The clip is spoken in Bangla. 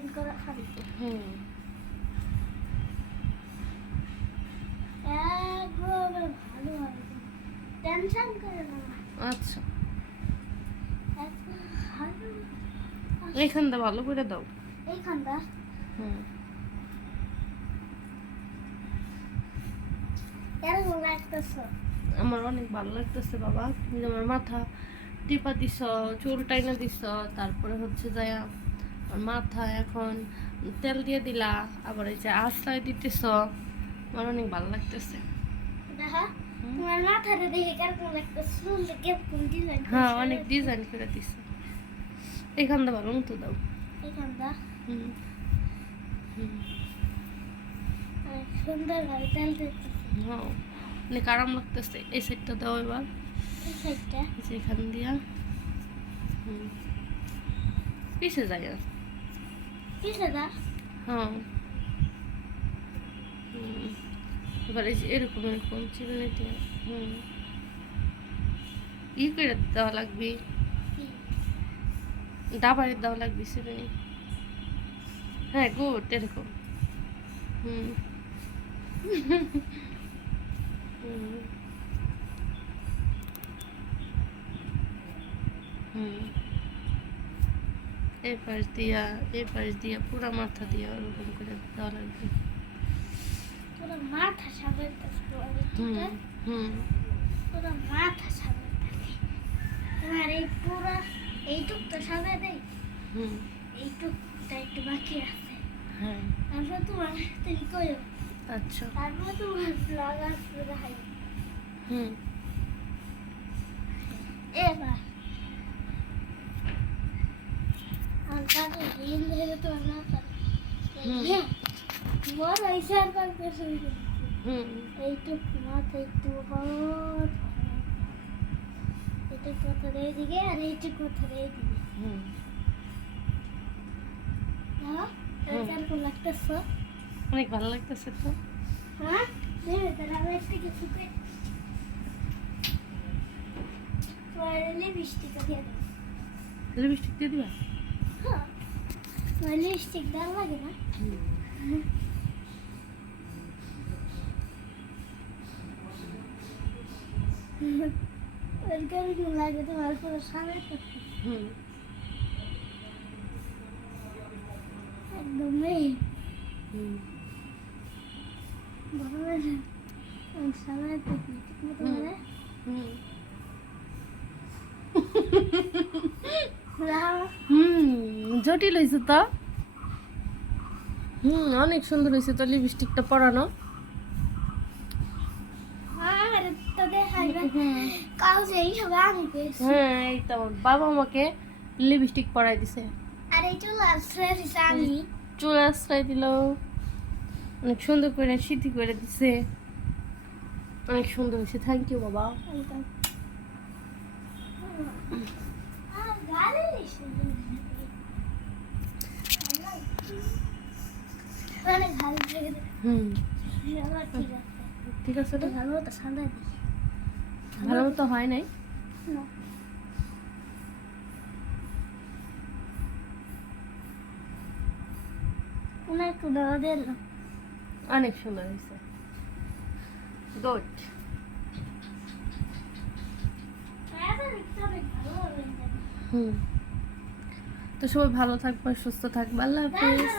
মেনটেন করা খাবি তো। একবারে ভালো হবে, টেনশন করে না। আচ্ছা একদম ভালো। এইখানটা ভালো করে দাও। এইখানটা এরকম লাগতেছে। আমার অনেক ভালো লাগতেছে বাবা, তুমি আমার মাথা টিপা দিছ, চুল টাইনা দিছ, তারপরে হচ্ছে যায় আমার মাথা এখন তেল দিয়ে দিলা, আবার এই যে আশ্রয় দিতেছ, আমার অনেক ভালো লাগতেছে। দেখা তোমার মাথাটা দেখে কেরকম লাগতেছে, চুলটা কেরকম ডিজাইন। হ্যাঁ অনেক ডিজাইন করে দিছ। এইখানটা ভালো মতো দাও। এইখানটা হুম সুন্দর ভাবে তেল দিতেছে। হ্যাঁ অনেক আরাম লাগতেছে। এই সাইডটা দাও এবার, এই সাইডটা এখান দিয়া পিছে যায়। পিছে দা। হ্যাঁ এবার এই যে এরকম এরকম চিরুনি দিয়ে ই করে দেওয়া লাগবে, ডাবারে দেওয়া লাগবে চিরুনি। হ্যাঁ গুড, এরকম। এই পাশ দিয়া পুরা মাথা দিয়া ওরকম করে দেওয়া লাগবে। পুরো মাথা সাবাইতেছে। পুরো মাথা সাবাইতেছে। তোমার এই পুরো এইটুকটা সাবাই দেই। এইটুকটা একটু বাকি আছে। হ্যাঁ তারপর তোমার তুমি কইও। আচ্ছা তারপর তোমার ব্লগ আসবে দেখাই। এবার কাকে হিল ধরে তোমার মাথা বড় হিসাব করতে শুরু করে। এইটুকু মাথা একটু হট, এইটুকু মাথার এইদিকে আর এইটুকু মাথার এইদিকে। কেরকম লাগতেছে? অনেক ভালো লাগতেছে তো। হ্যাঁ তাহলে আমি একটা কিছু লিপস্টিক দিয়ে দেবো। লিপস্টিক দিয়ে দিবা? হ্যাঁ লিপস্টিক দেওয়া লাগে না? ওর কেমন লাগে তোমার পুরো সামনে করতে? একদমই সামনে করতে তোমার জটিল হয়েছে তো। অনেক সুন্দর হয়েছে তো লিপস্টিকটা পরানো। হ্যাঁ এই তো বাবা আমাকে লিপস্টিক পরাই দিছে, আর এই চুল আশ্রয় দিছে আমি। চুল আশ্রয় দিল, অনেক সুন্দর করে সিদ্ধি করে দিছে, অনেক সুন্দর হয়েছে। থ্যাংক ইউ বাবা। ঠিক আছে, ভালো মতো হয় নাই। অনেক সুন্দর হয়েছে, গুড। তো সবাই ভালো থাকবে, সুস্থ থাকবে। আল্লাহ হাফিজ।